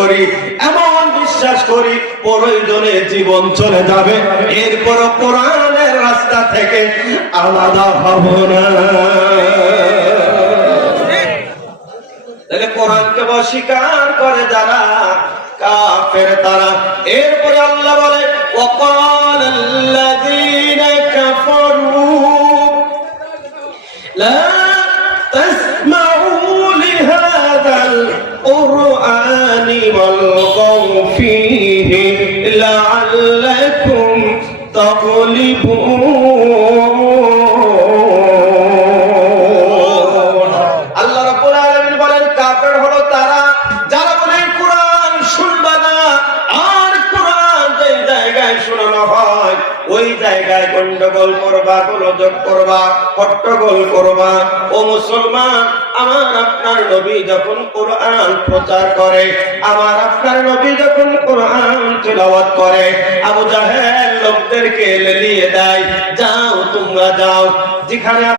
করি, এমন বিশ্বাস করি প্রয়োজনে জীবন চলে যাবে, এরপর কোরআনের রাস্তা থেকে আলাদা হব না। তাহলে কোরআনকে অস্বীকার করে যারা কাফের তারা। এরপরে আল্লাহ বলে وقال الذين كفروا لا تسمعوا لهذا القرآن والغوا فيه لعلكم تغلبون। আল্লাহ রাব্বুল আলামিন বলেন কাফের হলো তারা যারা বলে কোরআন শুনবা না, আর কোরআন যেই জায়গায় শোনানো হয় ওই জায়গায় গন্ডগোল করবা, গোলযোগ করবা, হট্টগোল করবা। ও মুসলমান, আমার আপনার নবী যখন কোরআন প্রচার করে, আমার আপনার নবী যখন কোরআন তেলাওয়াত করে, আবু জাহেল লোকদেরকে লেলিয়ে দেয়, যাও তোমরা যাও, যেখানে